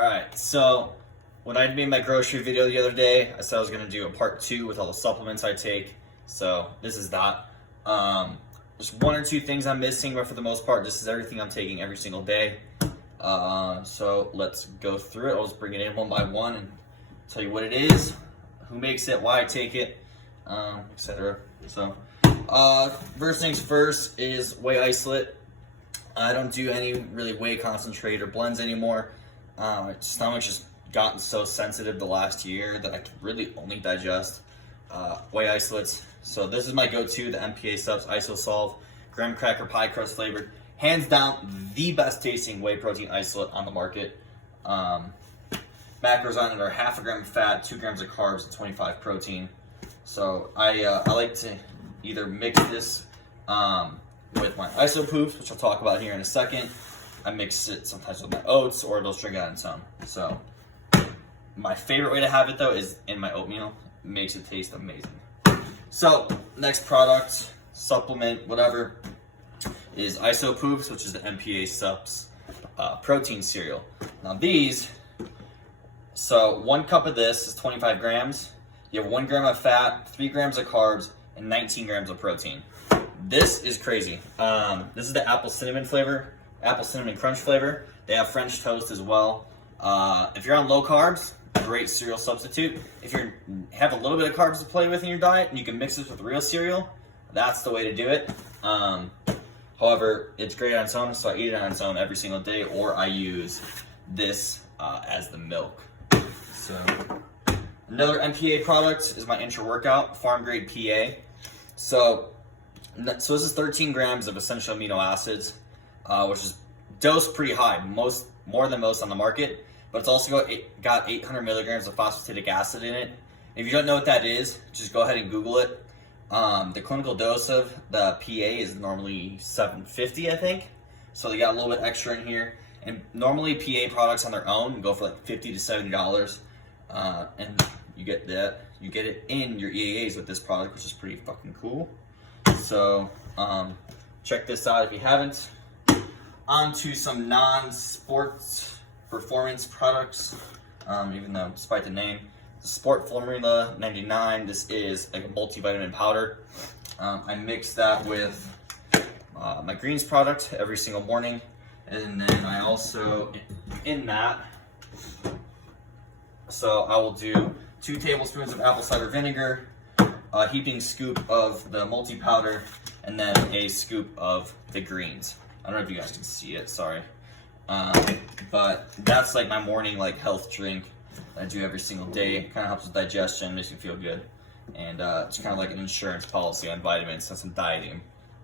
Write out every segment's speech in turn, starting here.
Alright, so when I made my grocery video the other day, I said I was going to do a part 2 with all the supplements I take. So this is that. There's one or two things I'm missing, but for the most part, this is everything I'm taking every single day. So let's go through it. I'll just bring it in one by one and tell you what it is, who makes it, why I take it, etc. So first things first is whey isolate. I don't do any really whey concentrate or blends anymore. My stomach's just gotten so sensitive the last year that I can really only digest whey isolates. So this is my go-to, the MPA Subs Isosolve graham cracker pie crust flavored. Hands down, the best tasting whey protein isolate on the market. Macros on it are half a gram of fat, 2 grams of carbs, and 25 protein. So I like to either mix this with my iso poops, which I'll talk about here in a second. I mix it sometimes with my oats, or it'll drink it on its own. So my favorite way to have it though is in my oatmeal. It makes it taste amazing. So next product, supplement, whatever, is iso poops, which is the MPA Subs protein cereal. Now these, so 1 cup of this is 25 grams. You have 1 gram of fat, 3 grams of carbs, and 19 grams of protein. This is crazy. This is the apple cinnamon flavor, apple cinnamon crunch flavor. They have French toast as well. If you're on low carbs, great cereal substitute. If you have a little bit of carbs to play with in your diet and you can mix this with real cereal, that's the way to do it. However, it's great on its own, so I eat it on its own every single day, or I use this as the milk. So another MPA product is my intra-workout farm grade PA. So this is 13 grams of essential amino acids, which is dosed pretty high, more than most on the market, but it's also got 800 milligrams of phosphatidic acid in it. If you don't know what that is, just go ahead and Google it. The clinical dose of the PA is normally 750, I think. So they got a little bit extra in here. And normally PA products on their own go for like $50 to $70. And you get that. You get it in your EAAs with this product, which is pretty fucking cool. So check this out if you haven't. On to some non-sports performance products, even though despite the name. The Sport Formula 99, this is like a multivitamin powder. I mix that with my greens product every single morning. And then I also, in that, so I will do 2 tablespoons of apple cider vinegar, a heaping scoop of the multi-powder, and then a scoop of the greens. I don't know if you guys can see it, sorry. But that's like my morning health drink I do every single day. It kind of helps with digestion, makes me feel good. And it's kind of like an insurance policy on vitamins since I'm dieting.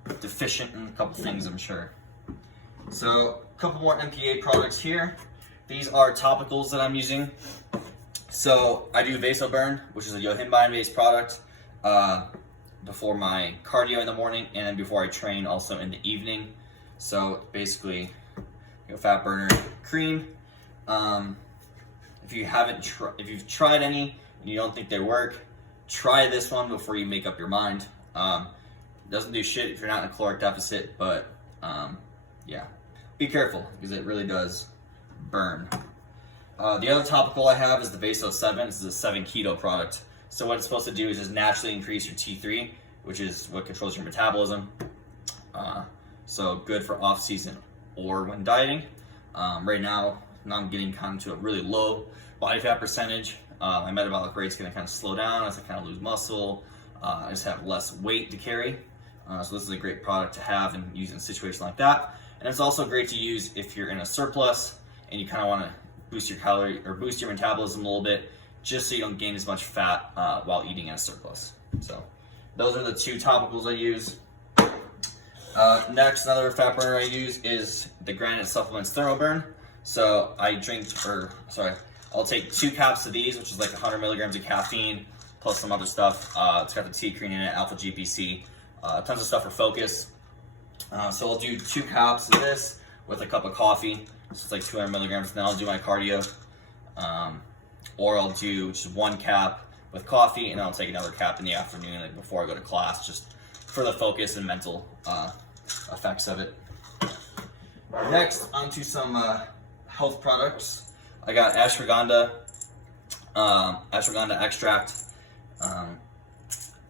I'm deficient in a couple things, I'm sure. So a couple more MPA products here. These are topicals that I'm using. So I do Vasoburn, which is a yohimbine based product, before my cardio in the morning and then before I train also in the evening. So basically, fat burner cream. If you've tried any and you don't think they work, try this one before you make up your mind. It doesn't do shit if you're not in a caloric deficit, but yeah, be careful because it really does burn. The other topical I have is the Vaso 7. This is a 7 keto product. So what it's supposed to do is just naturally increase your T3, which is what controls your metabolism. So good for off season or when dieting. Right now I'm getting kind of to a really low body fat percentage. My metabolic rate's gonna kind of slow down as I kind of lose muscle. I just have less weight to carry. So this is a great product to have and use in a situation like that. And it's also great to use if you're in a surplus and you kind of want to boost your calorie or boost your metabolism a little bit, just so you don't gain as much fat while eating in a surplus. So those are the 2 topicals I use. Next, another fat burner I use is the Granite Supplements ThermoBurn. So I'll take 2 caps of these, which is like 100 milligrams of caffeine, plus some other stuff. It's got the T-cream in it, alpha GPC, tons of stuff for focus. So I'll do 2 caps of this with a cup of coffee. So it's like 200 milligrams, then I'll do my cardio. Or I'll do just 1 cap with coffee, and then I'll take another cap in the afternoon before I go to class, just for the focus and mental effects of it. Next, onto some health products. I got ashwagandha extract.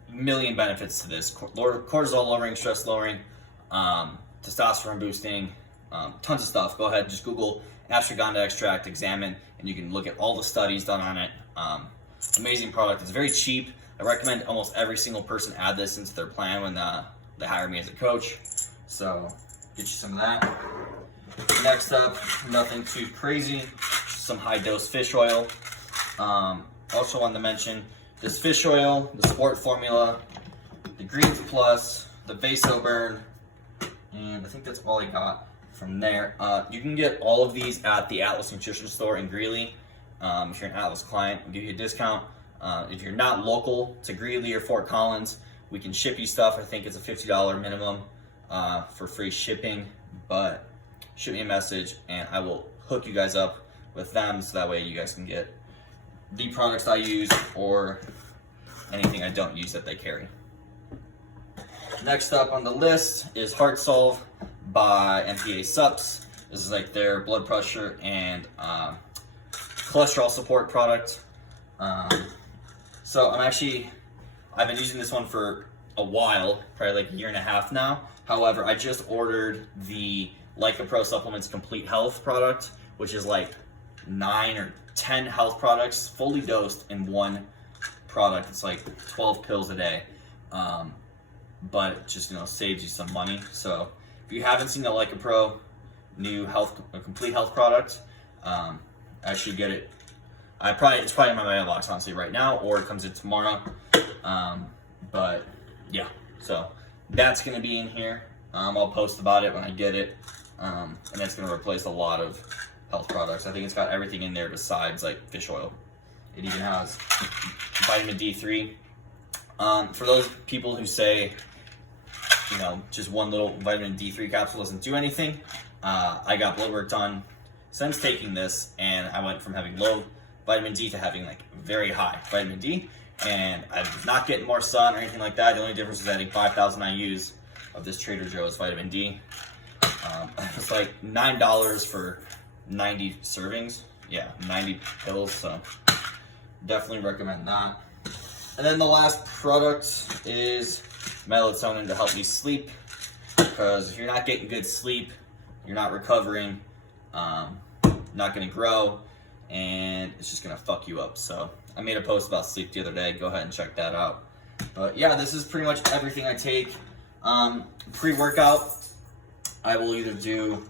Million benefits to this. Cortisol lowering, stress lowering, testosterone boosting, tons of stuff. Go ahead, just Google ashwagandha extract, examine, and you can look at all the studies done on it. Amazing product. It's very cheap. I recommend almost every single person add this into their plan when they hire me as a coach. So get you some of that. Next up, nothing too crazy, some high dose fish oil. Also wanted to mention this fish oil, the Sport Formula, the Greens Plus, the Vaso Burn, and I think that's all I got from there. You can get all of these at the Atlas Nutrition Store in Greeley. If you're an Atlas client, we'll give you a discount. If you're not local to Greeley or Fort Collins, we can ship you stuff. I think it's a $50 minimum for free shipping, but shoot me a message and I will hook you guys up with them so that way you guys can get the products I use or anything I don't use that they carry. Next up on the list is Heart Solve by MPA Sups. This is like their blood pressure and cholesterol support product. So I've been using this one for a while, probably like a year and a half now. However, I just ordered the Pro Supplements Complete Health product, which is like 9 or 10 health products fully dosed in one product. It's like 12 pills a day, but it just saves you some money. So if you haven't seen the Pro new complete health product, I should get it. It's probably in my mailbox honestly right now, or it comes in tomorrow. But yeah, so that's gonna be in here. I'll post about it when I get it, and it's gonna replace a lot of health products. I think it's got everything in there besides like fish oil. It even has vitamin D3. For those people who say, just one little vitamin D3 capsule doesn't do anything, I got blood work done since taking this, and I went from having low vitamin D to having like very high vitamin D, and I'm not getting more sun or anything like that. The only difference is adding 5,000 IUs of this Trader Joe's vitamin D. It's like $9 for 90 servings. Yeah, 90 pills, so definitely recommend that. And then the last product is melatonin to help me sleep, because if you're not getting good sleep, you're not recovering, not gonna grow, and it's just gonna fuck you up. So I made a post about sleep the other day. Go ahead and check that out. But yeah, this is pretty much everything I take. Pre-workout, I will either do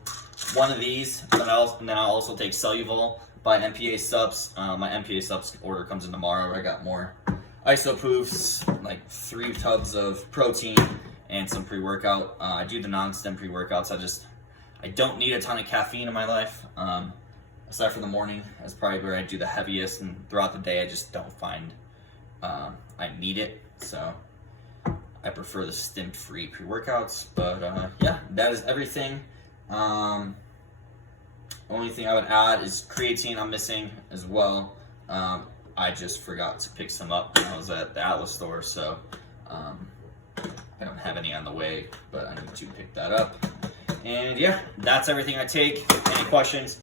one of these, and then I'll also take Celluvol by MPA Subs. My MPA Subs order comes in tomorrow. I got more isopoofs, like 3 tubs of protein and some pre-workout. I do the non-stem pre-workouts. I don't need a ton of caffeine in my life, aside from the morning. That's probably where I do the heaviest, and throughout the day I just don't find I need it. So I prefer the stim-free pre-workouts. But yeah, that is everything. Only thing I would add is creatine I'm missing as well. I just forgot to pick some up when I was at the Atlas store, so I don't have any on the way, but I need to pick that up. And yeah, that's everything I take. Any questions?